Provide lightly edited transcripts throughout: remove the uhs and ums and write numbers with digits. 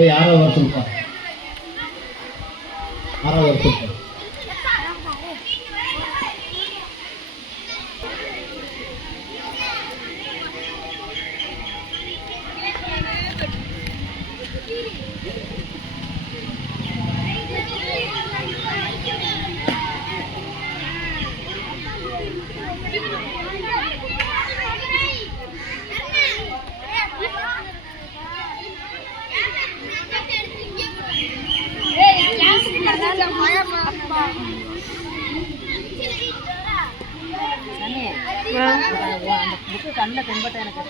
போய் ஆறாவது வருஷம் ஆறாவது வருஷம் கண்ணில் தென்பட்ட எனக்கு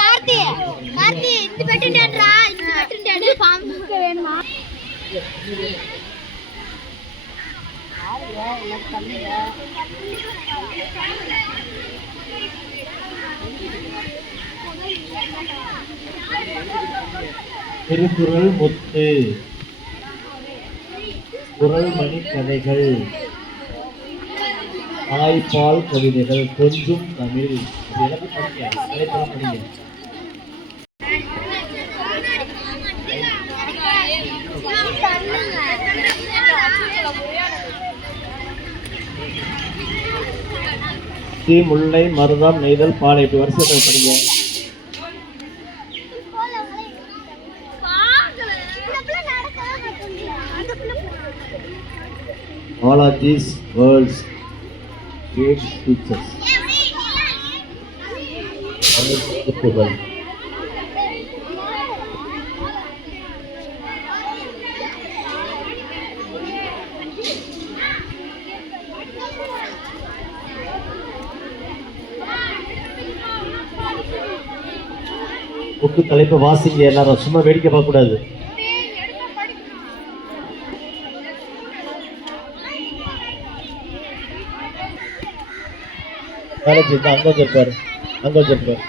கார்த்தி கார்த்தி இந்த பெட்டுடா இந்த பெட்டுடா பாம்புக்கு வேணுமா திருக்குறள் முத்து குறள் மணி கதைகள் தாய்ப்பால் கவிதைகள் கொஞ்சம் தமிழ் எனக்கு படிக்க முல்லை மருதம் நெய்தல் பாலை இப்படி வருஷத்தை படிங்க. All of these words great teachers. Book தலைப்பு வாசிங்க எல்லாரும், சும்மா வேடிக்கை பார்க்க கூடாது. அங்க வச்சிருப்பாரு அங்க வச்சிருப்பாரு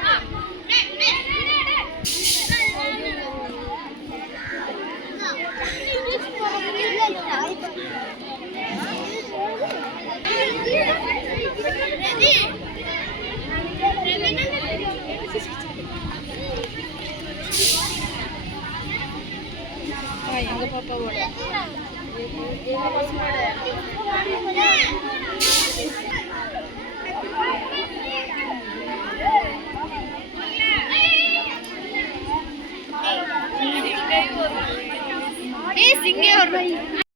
எங்க பாப்பாவோட सिंगे और